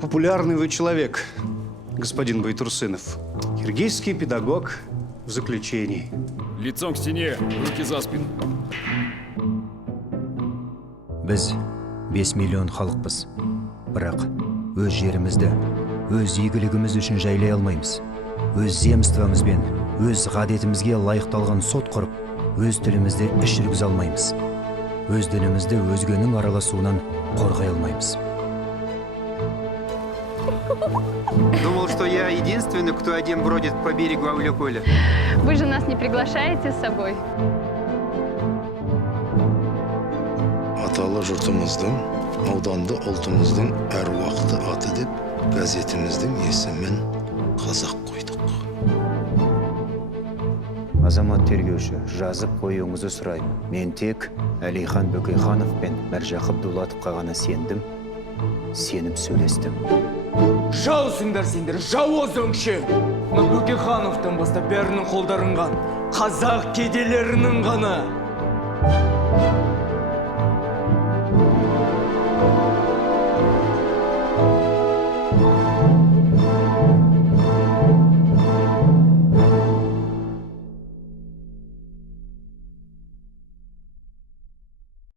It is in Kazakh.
Популярный вы человек, господин Байтурсынов. Киргизский педагог в заключении. Лицом к стене, руки за спину. Біз 5 миллион халықпыз. Бірақ өз жерімізді, өз игілігіміз үшін жайлай алмаймыз. Өз земствомызбен, өз ғадетімізге лайықталған сот құрып, өз тілімізді іс жүргізе алмаймыз. Өз дінімізді өзгенің араласуынан қорғай алмаймыз. Думал, что я единственный, кто один бродит по берегу Ауляколя. Вы же нас не приглашаете с собой? Аталы жұртымыздың, ауданды ұлтымыздың әр уақыты аты деп, газетіміздің есімін қазақ қойдық. Азамат тергеуші, жазып қоюыңызды сұраймын. Мен тек Әлихан Бөкейханов пен Мәржақып Дулатовқа ғана сеніп сөйлестім. Жаусыңдар сендер, жау өзіңші! Бөкейхановтан бастап бәрінің қолдарынған, қазақ кедейлерінің ғана.